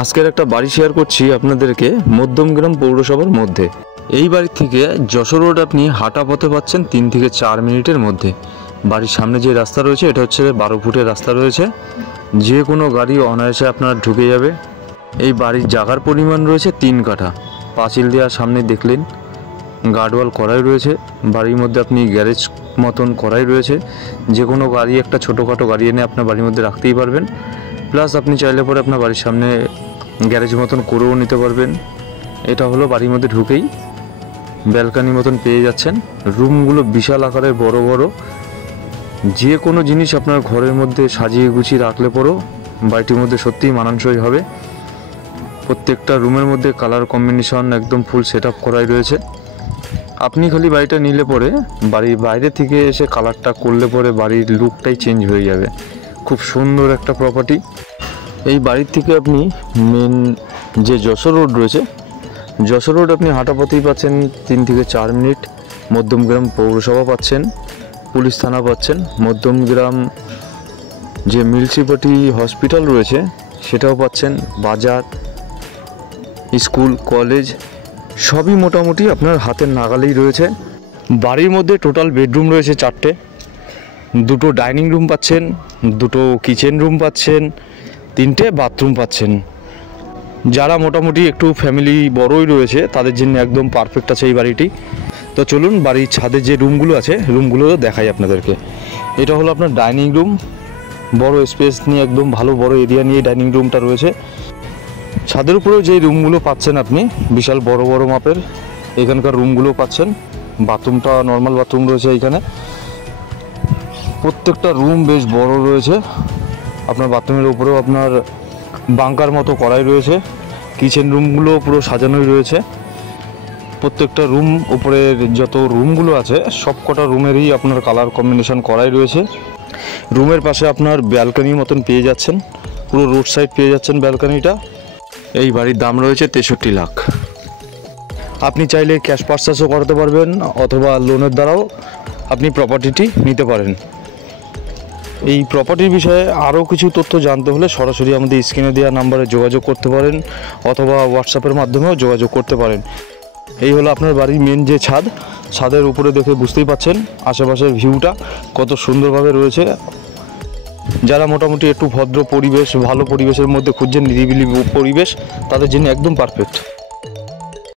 আজকের একটা বাড়ি শেয়ার করছি আপনাদেরকে মধ্যমগ্রাম পৌরসভার মধ্যে। এই বাড়ি থেকে যশোর রোড আপনি হাঁটা পথে পাচ্ছেন 3 থেকে 4 মিনিটের মধ্যে। বাড়ির সামনে যে রাস্তা রয়েছে এটা হচ্ছে 12 ফুটের রাস্তা রয়েছে, যে কোনো গাড়ি অনায়াসে আপনার ঢুকে যাবে। এই বাড়ির জায়গার পরিমাণ রয়েছে 3 কাঠা। পাঁচিল দেওয়ার সামনে দেখলেন গার্ডওয়াল করাই রয়েছে। বাড়ির মধ্যে আপনি গ্যারেজ মতন করাই রয়েছে, যে কোনো গাড়ি একটা ছোটোখাটো গাড়ি এনে আপনার বাড়ির মধ্যে রাখতেই পারবেন। প্লাস আপনি চাইলে পরে আপনার বাড়ির সামনে গ্যারেজ মতন করেও নিতে পারবেন। এটা হলো বাড়ির মধ্যে ঢুকেই ব্যালকানি মতন পেয়ে যাচ্ছেন। রুমগুলো বিশাল আকারের বড় বড়, যে কোনো জিনিস আপনার ঘরের মধ্যে সাজিয়ে গুছিয়ে রাখলে পরেও বাড়িটির মধ্যে সত্যিই মানানসই হবে। প্রত্যেকটা রুমের মধ্যে কালার কম্বিনেশন একদম ফুল সেট আপ করাই রয়েছে। আপনি খালি বাড়িটা নিলে পরে বাড়ির বাইরে থেকে এসে কালারটা করলে পরে বাড়ির লুকটাই চেঞ্জ হয়ে যাবে। খুব সুন্দর একটা প্রপার্টি। এই বাড়ির থেকে আপনি মেন যে যশোর রোড রয়েছে, যশোর রোড আপনি হাঁটা পথেই পাচ্ছেন 3 থেকে 4 মিনিট। মধ্যমগ্রাম পৌরসভা পাচ্ছেন, পুলিশ থানা পাচ্ছেন, মধ্যমগ্রাম যে মিউনিসিপালিটি হসপিটাল রয়েছে সেটাও পাচ্ছেন, বাজার, স্কুল, কলেজ সবই মোটামুটি আপনার হাতের নাগালেই রয়েছে। বাড়ির মধ্যে টোটাল বেডরুম রয়েছে 4টে, 2টো ডাইনিং রুম পাচ্ছেন, 2টো কিচেন রুম পাচ্ছেন, 3টে বাথরুম পাচ্ছেন। যারা মোটামুটি একটু ফ্যামিলি বড়ই রয়েছে তাদের জন্য একদম পারফেক্ট আছে এই বাড়িটি। তো চলুন বাড়ির ছাদে যে রুমগুলো আছে রুমগুলো দেখাই আপনাদেরকে। এটা হলো আপনার ডাইনিং রুম, বড় স্পেস নিয়ে একদম ভালো বড় এরিয়া নিয়ে ডাইনিং রুমটা রয়েছে। ছাদের উপরেও যে রুমগুলো পাচ্ছেন আপনি বিশাল বড় বড় মাপের এখানকার রুমগুলো পাচ্ছেন। বাথরুমটা নর্মাল বাথরুম রয়েছে এইখানে। প্রত্যেকটা রুম বেশ বড় রয়েছে। আপনার বাথরুমের উপরেও আপনার বাংকার মতো করাই রয়েছে। কিচেন রুমগুলো পুরো সাজানোই রয়েছে। প্রত্যেকটা রুম উপরের যত রুমগুলো আছে সব কটা রুমেরই আপনার কালার কম্বিনেশন করাই রয়েছে। রুমের পাশে আপনার ব্যালকনির মতন পেয়ে যাচ্ছেন, পুরো রোড সাইড পেয়ে যাচ্ছেন ব্যালকনিটা। এই বাড়ির দাম রয়েছে 63 লাখ। আপনি চাইলে ক্যাশ পারচেসও করতে পারবেন অথবা লোনের দ্বারাও আপনি প্রপার্টিটি নিতে পারেন। এই প্রপার্টির বিষয়ে আরও কিছু তথ্য জানতে হলে সরাসরি আমাদের স্ক্রিনে দেওয়া নাম্বারে যোগাযোগ করতে পারেন অথবা হোয়াটসঅ্যাপের মাধ্যমেও যোগাযোগ করতে পারেন। এই হলো আপনার বাড়ির মেন যে ছাদ, ছাদের উপরে দেখে বুঝতেই পাচ্ছেন আশেপাশের ভিউটা কত সুন্দরভাবে রয়েছে। যারা মোটামুটি একটু ভদ্র পরিবেশ, ভালো পরিবেশের মধ্যে খুঁজছেন, নিরিবিলি পরিবেশ, তাদের জন্য একদম পারফেক্ট।